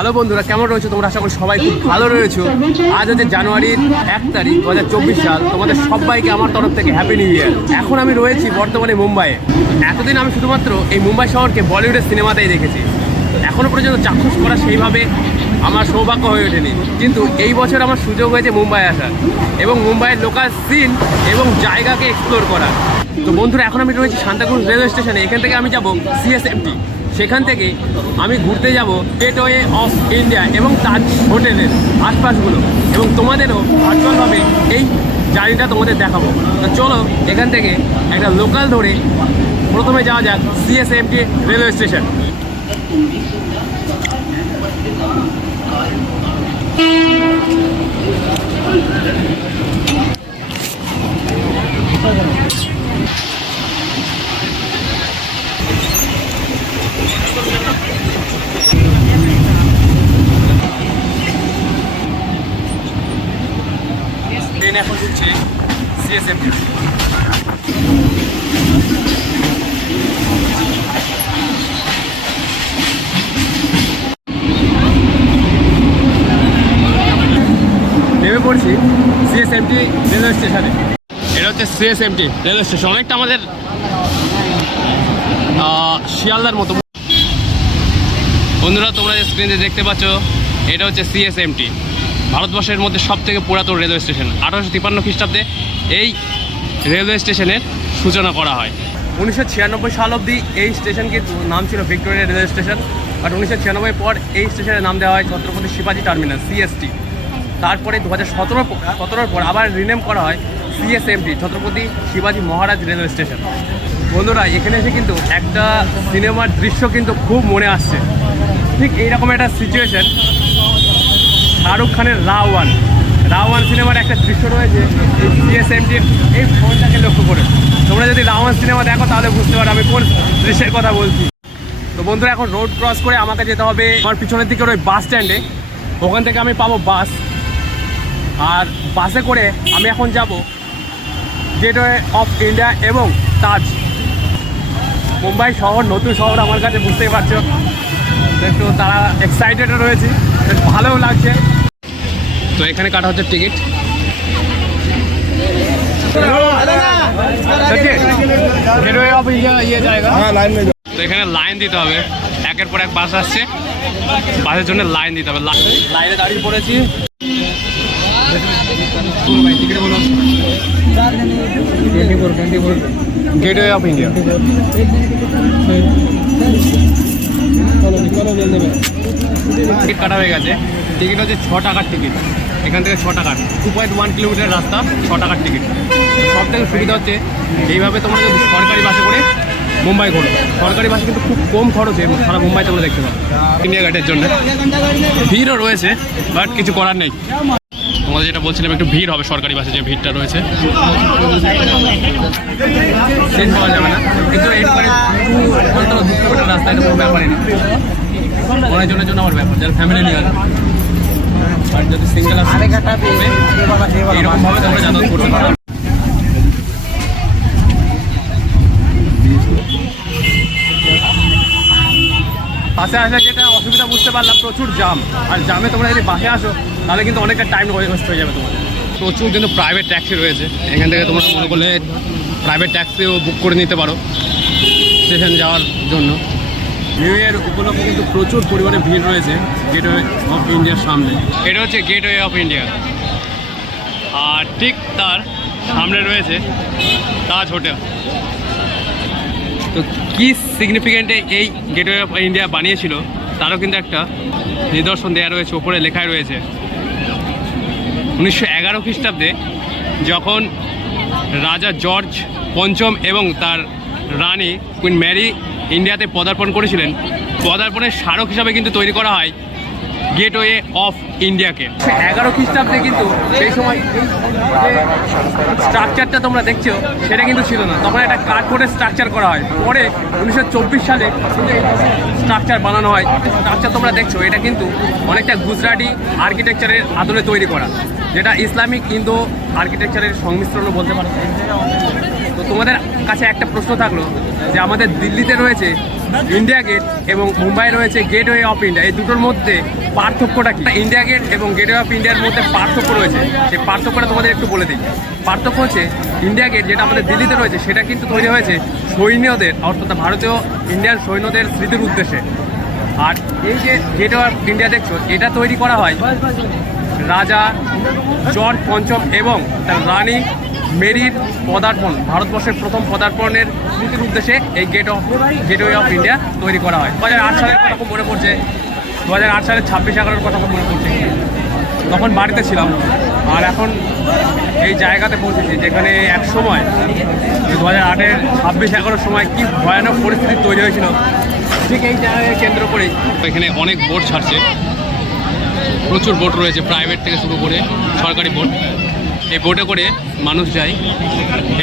Hello বন্ধুরা, কেমন রয়েছে? তোমরা আশা করি সবাই খুব ভালো রয়েছো। আজ হচ্ছে জানুয়ারির এক তারিখ দু হাজার চব্বিশ সাল। তোমাদের সবাইকে আমার তরফ থেকে হ্যাপি নিউ ইয়ার এখন আমি রয়েছি বর্তমানে মুম্বাইয়ে। এতদিন আমি শুধুমাত্র এই মুম্বাই শহরকে বলিউডের সিনেমাতেই দেখেছি। এখনও পর্যন্ত চাক্ষুষ করা সেইভাবে আমার সৌভাগ্য হয়ে ওঠেনি। কিন্তু এই বছর আমার সুযোগ হয়েছে মুম্বাই আসার এবং মুম্বাইয়ের লোকাল সিন এবং জায়গাকে এক্সপ্লোর করার। তো বন্ধুরা, এখন আমি রয়েছি শান্তাকুর রেলওয়ে স্টেশনে। এখান থেকে আমি যাব সিএসএমটি সেখান থেকে আমি ঘুরতে যাব গেটওয়ে অফ ইন্ডিয়া এবং তাজ হোটেলের আশপাশগুলো এবং তোমাদেরও ভার্চুয়ালভাবে এই জার্নিটা তোমাদের দেখাবো। তো চলো, এখান থেকে একটা লোকাল ধরে প্রথমে যাওয়া যাক সিএসএমটি রেলওয়ে স্টেশন ট্রেন এখন ঢুকছে সিএসএমটি নেমে পড়ছি সিএসএমটি রেলওয়ে স্টেশনে। এটা হচ্ছে সিএসএমটি রেলওয়ে স্টেশন। অনেকটা আমাদের শিয়ালদার মতো। বন্ধুরা তোমরা যে স্ক্রিনে দেখতে পাচ্ছ এটা হচ্ছে সিএসএমটি ভারতবর্ষের মধ্যে সব থেকে পুরাতন রেলওয়ে স্টেশন। আঠারোশো তিপ্পান্ন খ্রিস্টাব্দে এই রেলওয়ে স্টেশনের সূচনা করা হয়। উনিশশো ছিয়ানব্বই সাল অবধি এই স্টেশনকে নাম ছিল ভিক্টোরিয়া রেলওয়ে স্টেশন। বাট উনিশশো ছিয়ানব্বই পর এই স্টেশনের নাম দেওয়া হয় ছত্রপতি শিবাজি টার্মিনাস সিএসটি তারপরে দু হাজার সতেরো সতেরোর পর আবার রিনেম করা হয় সিএসএমটি ছত্রপতি শিবাজি মহারাজ রেলওয়ে স্টেশন। বন্ধুরা, এখানে এসে কিন্তু একটা সিনেমার দৃশ্য কিন্তু খুব মনে আসছে। ঠিক এইরকম একটা সিচুয়েশন শাহরুখ খানের রাওয়ান। রাওয়ান সিনেমার একটা দৃশ্য রয়েছে, এই সিএসএমটির এই ফোনটাকে লক্ষ্য করে। তোমরা যদি রাওয়ান সিনেমা দেখো, তাহলে বুঝতে পারো আমি কোন দৃশ্যের কথা বলছি। তো বন্ধুরা, এখন রোড ক্রস করে আমাকে যেতে হবে আমার পিছনের দিকে ওই বাস স্ট্যান্ডে ওখান থেকে আমি পাবো বাস আর বাসে করে আমি এখন যাব গেটওয়ে অফ ইন্ডিয়া এবং তাজ মুম্বাই শহর, নতুন শহর আমার কাছে, বুঝতেই পারছ। একটু তারা এক্সাইটেড রয়েছি। লাগছে তো এখানে কাটা হচ্ছে টিকিট ইয়ে তো এখানে লাইন দিতে হবে। একের পর এক বাস আসছে। বাসের জন্য লাইন দিতে হবে। লাইনে দাঁড়িয়ে পড়েছি। গেটওয়ে অফ ইন্ডিয়া টিকিট কাটা হয়ে গেছে। টিকিট হচ্ছে ছ টাকার টিকিট এখান থেকে ছ টাকার টু পয়েন্ট ওয়ান কিলোমিটার রাস্তা ছ টাকার টিকিট সব থেকে সুবিধা হচ্ছে, এইভাবে তোমরা যদি সরকারি বাসে করে মুম্বাই করো সরকারি বাসে কিন্তু খুব কম খরচে সারা মুম্বাই তোমরা দেখতে পাবো। ইন্ডিয়া গেটের জন্য। ভিড়ও রয়েছে বাট কিছু করার নেই। তোমাদের যেটা বলছিলাম, একটু ভিড় হবে সরকারি বাসে যে ভিড়টা রয়েছে। সিট পাওয়া যাবে না। কিন্তু রাস্তা এটা কোনো ব্যাপারই না অনেকজনের জন্য আমার ব্যাপার, যারা ফ্যামিলি নিয়ে আর যদি সিঙ্গেল আসে এরকমভাবে তোমরা যাতায়াত করতে পারো বাসে আসলে যেটা অসুবিধা বুঝতে পারলাম প্রচুর জাম আর জামে তোমরা যদি বাসে আসো তাহলে কিন্তু অনেকটা টাইম ওয়েস্ট হয়ে যাবে তোমাদের। প্রচুর কিন্তু প্রাইভেট ট্যাক্সি রয়েছে। এখান থেকে তোমরা মনে করলে প্রাইভেট ট্যাক্সিও বুক করে নিতে পারো। স্টেশন যাওয়ার জন্য। নিউ ইয়ার উপলক্ষে কিন্তু প্রচুর পরিমাণে ভিড় রয়েছে গেটওয়ে অফ ইন্ডিয়ার সামনে। এটা হচ্ছে গেটওয়ে অফ ইন্ডিয়া আর ঠিক তার সামনে রয়েছে তাজ হোটেল। তো কি সিগনিফিকেন্টে এই গেটওয়ে অফ ইন্ডিয়া বানিয়েছিল, তারও কিন্তু একটা নিদর্শন দেওয়া রয়েছে, ওপরে লেখায় রয়েছে। উনিশশো এগারো খ্রিস্টাব্দে যখন রাজা জর্জ পঞ্চম এবং তার রানী কুইন ম্যারি ইন্ডিয়াতে পদার্পণ করেছিলেন। পদার্পণের স্মারক হিসাবে কিন্তু তৈরি করা হয় গেটওয়ে অফ ইন্ডিয়াকে। এগারো খ্রিস্টাব্দে কিন্তু সেই সময় স্ট্রাকচারটা তোমরা দেখছ, সেটা কিন্তু ছিল না। তখন একটা কাঠবোর্ডের স্ট্রাকচার করা হয়। পরে উনিশশো চব্বিশ সালে স্ট্রাকচার বানানো হয়। স্ট্রাকচার তোমরা দেখছ, এটা কিন্তু অনেকটা গুজরাটি আর্কিটেকচারের আদলে তৈরি করা। যেটা ইসলামিক ইন্দো আর্কিটেকচারের সংমিশ্রণও বলতে পারো। তো তোমাদের কাছে একটা প্রশ্ন থাকল যে আমাদের দিল্লিতে রয়েছে ইন্ডিয়া গেট এবং মুম্বাই রয়েছে গেটওয়ে অফ ইন্ডিয়া এই দুটোর মধ্যে পার্থক্যটা কি ইন্ডিয়া গেট এবং গেটওয়ে অফ ইন্ডিয়ার মধ্যে পার্থক্য রয়েছে। সেই পার্থক্যটা তোমাদের একটু বলে দিই। পার্থক্য হচ্ছে ইন্ডিয়া গেট যেটা আমাদের দিল্লিতে রয়েছে, সেটা কিন্তু তৈরি হয়েছে সৈন্যদের, অর্থাৎ ভারতীয় ইন্ডিয়ান সৈন্যদের স্মৃতির উদ্দেশ্যে। আর এই যে গেটওয়ে অফ ইন্ডিয়া দেখছ, এটা তৈরি করা হয় রাজা জর্জ পঞ্চম এবং তার রানী মেরির পদার্পণ, ভারতবর্ষের প্রথম পদার্পণের স্মৃতির উদ্দেশ্যে এই gate of gateway of India তৈরি করা হয়। দু হাজার আট সালের কথা মনে পড়ছে। দু হাজার আট সালের ছাব্বিশ এগারোর কথা খুব মনে পড়ছে। তখন বাড়িতে ছিলাম। আর এখন এই জায়গাতে পৌঁছেছি যেখানে এক সময় দু হাজার আটের ছাব্বিশ এগারোর সময় কি ভয়ানক পরিস্থিতি তৈরি হয়েছিল, ঠিক এই জায়গায় কেন্দ্র করে এখানে অনেক বোট ছাড়ছে। প্রচুর বোট রয়েছে প্রাইভেট থেকে শুরু করে সরকারি বোট। এই বোটে করে মানুষ যায়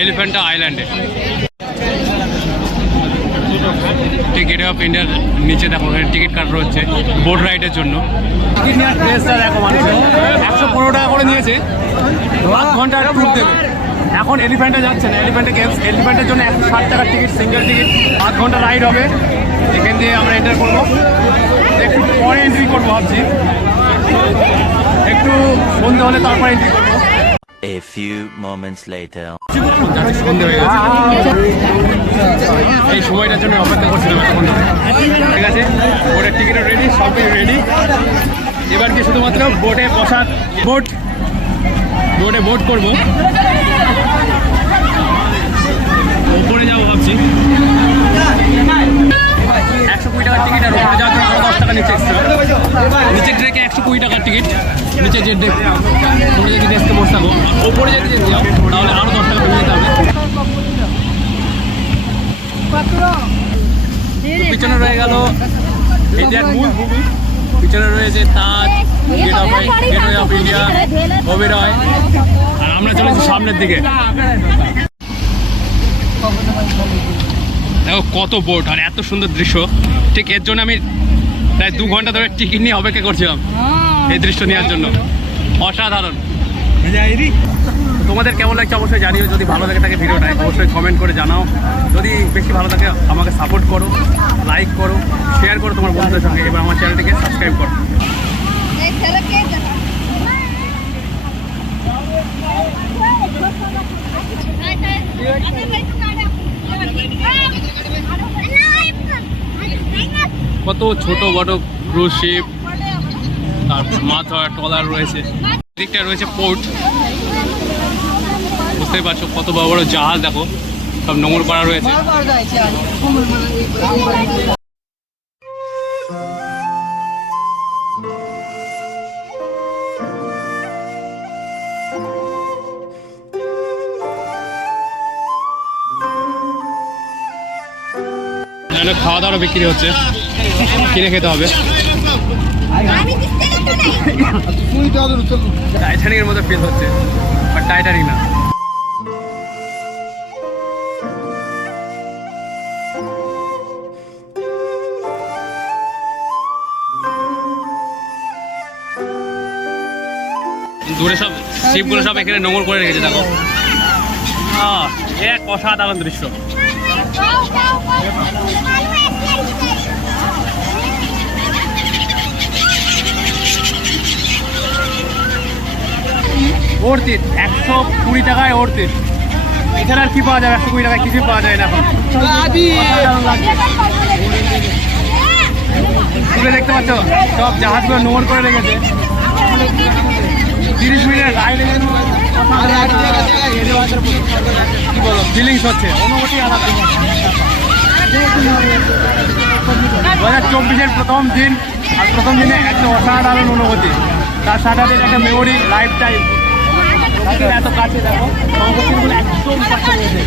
এলিফ্যান্টা আইল্যান্ডে গেট অফ ইন্ডিয়ার নিচে দেখো টিকিট কাটা হচ্ছে বোট রাইডের জন্য। টিকিট একশো পনেরো টাকা করে নিয়েছে। আধ ঘণ্টা ট্যুর দেবে। এখন এলিফ্যান্টে যাচ্ছে না। এলিফ্যান্টে গেমস এলিফ্যান্টের জন্য একশো ষাট টাকার টিকিট সিঙ্গেল টিকিট আধ ঘণ্টা রাইড হবে। এখান দিয়ে আমরা এন্টার করব। একটু পরে এন্ট্রি করব ভাবছি। একটু সন্ধে হলে তারপর এন্ট্রি করব। A few moments later. এই সময়টার জন্য অপেক্ষা করছিলাম। ঠিক আছে বোটের টিকিটও রেডি সবই রেডি এবার কি শুধুমাত্র বোটে বসার বোট বোটে বোট করব উপরে যাব ভাবছি একশো কুড়ি টাকার টিকিট আর যাওয়ার জন্য আরও দশ টাকা নিচে এক্সট্রা নিচের ট্রেকে একশো কুড়ি টাকার টিকিট নিচে যে ডেক তোমরা যদি ডেস্কে বসে থাকো, ওপরে যদি যেতে যাও তাহলে আরও দশ টাকা কমে যেতে পিছনে রয়ে গেল ইন্ডিয়ার মূল ভূমি পিছনে রয়েছে তাজ অফ ইন্ডিয়া আমরা চলেছি সামনের দিকে। দেখো কত বোট আর এত সুন্দর দৃশ্য। ঠিক এর জন্য আমি প্রায় দু ঘণ্টা ধরে টিকিট নিয়ে অপেক্ষা করছিলাম এই দৃশ্য নেওয়ার জন্য। অসাধারণ। তোমাদের কেমন লাগছে অবশ্যই জানিও যদি ভালো লাগে থাকে ভিডিওটা অবশ্যই কমেন্ট করে জানাও। যদি বেশি ভালো থাকে আমাকে সাপোর্ট করো লাইক করো শেয়ার করো তোমার বন্ধুদের সঙ্গে এবার আমার চ্যানেলটিকে সাবস্ক্রাইব করো। কত ছোট বড় ক্রুজ শিপ তার মাথা টলার রয়েছে। দিকটা রয়েছে পোর্ট বুঝতে পারছ কত বড় বড় জাহাজ, দেখো, সব নোংর করা রয়েছে। খাওয়া দাওয়ারও বিক্রি হচ্ছে। কিনে খেতে হবে টাইটানিকের মতো ফিল হচ্ছে বাট টাইটানিক না দূরে সব শিপগুলো সব এখানে নোংর করে রেখেছে দেখো এক অসাধারণ দৃশ্য অর্থিত একশো কুড়ি টাকায় অর্থিত এছাড়া আর কি পাওয়া যাবে? একশো কুড়ি টাকায় কিছুই পাওয়া যায় না এখন। দূরে দেখতে পাচ্ছ? সব জাহাজগুলো নোংর করে রেখেছে। তিরিশ মিনিটের রাইড কি বলো? ফিলিংস হচ্ছে। আলাদা। দু হাজার চব্বিশের প্রথম দিন আর প্রথম দিনে একটা অসাধারণ অনুভূতি। তার সাথে একটা মেমোরি লাইফ টাইম এত কাছে দেখো সংকটগুলো একদম কাছে রয়েছে।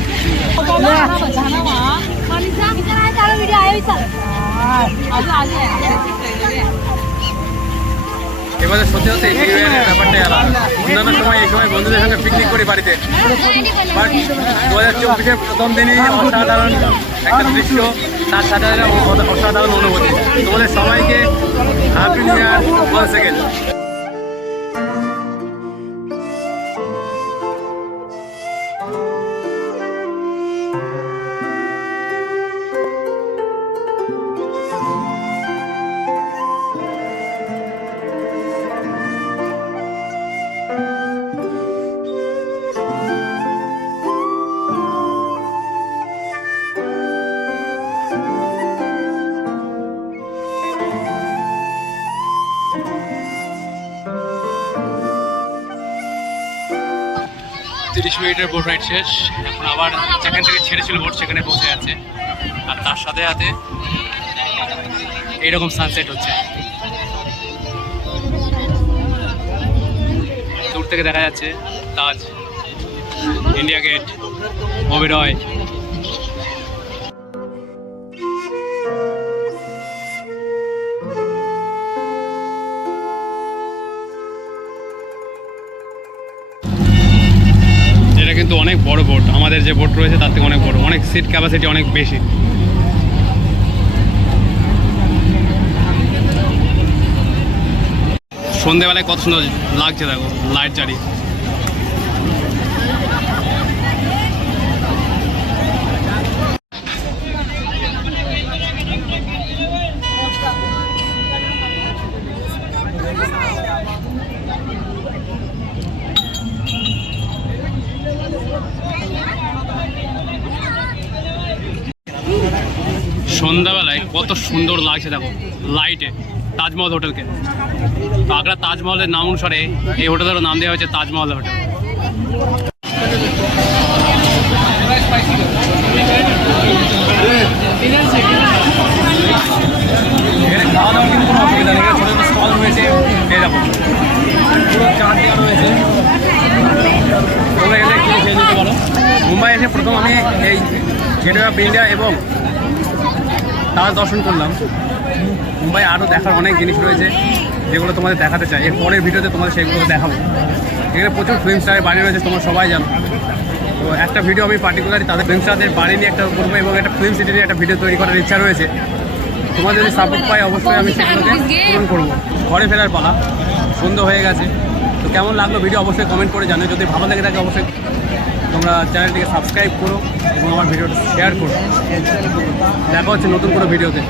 এবারে সত্যি সত্যি নিউ ইয়ারের ব্যাপারটাই আলাদা। অন্যান্য সময় এই সময় বন্ধুদের সঙ্গে পিকনিক করি বাড়িতে। বাট দু হাজার চব্বিশের প্রথম দিনই অসাধারণ একটা দৃশ্য তার সাথে সাথে অসাধারণ অনুভূতি। তোমাদের সবাইকে happy new year one second তিরিশ মিনিটের বোট রাইড শেষ। এখন আবার যেখান থেকে ছেড়েছিল বোট সেখানে পৌঁছে যাচ্ছে আর তার সাথে সাথে এইরকম সানসেট হচ্ছে। দূর থেকে দেখা যাচ্ছে তাজ ইন্ডিয়া গেট ওবেরয় যে বোট রয়েছে তার থেকে অনেক বড়। অনেক সিট ক্যাপাসিটি অনেক বেশি। সন্ধেবেলায় কত সুন্দর লাগছে দেখো লাইট জ্বালিয়ে সন্ধ্যাবেলায় কত সুন্দর লাগছে দেখো লাইটে তাজমহল হোটেলকে তো আগ্রা তাজমহলের নাম অনুসারে এই হোটেলেরও নাম দেওয়া হয়েছে তাজমহল হোটেল তোমরা মুম্বাই এসে প্রথম আমি এই গেটওয়ে অফ ইন্ডিয়া এবং তাজ দর্শন করলাম। মুম্বাই আরও দেখার অনেক জিনিস রয়েছে যেগুলো তোমাদের দেখাতে চাই। এর পরের ভিডিওতে তোমাদের সেগুলো দেখাবো। এখানে প্রচুর ফিল্ম স্টারের বাড়ি রয়েছে, তোমরা সবাই জানো। তো একটা ভিডিও আমি পার্টিকুলারলি তাদের ফিল্ম স্টারদের বাড়ি নিয়ে একটা করব এবং একটা ফিল্ম সিটি নিয়ে একটা ভিডিও তৈরি করার ইচ্ছা রয়েছে। তোমার যদি সাপোর্ট পাই, অবশ্যই আমি সেগুলোকে পূরণ করব। ঘরে ফেরার পালা, সন্ধ্যা হয়ে গেছে। তো কেমন লাগল ভিডিও অবশ্যই কমেন্ট করে জানো যদি ভালো লেগে থাকে, অবশ্যই তোমরা চ্যানেলটিকে সাবস্ক্রাইব করো এবং আমার ভিডিওটা শেয়ার করো। দেখা হচ্ছে নতুন কোনো ভিডিওতে।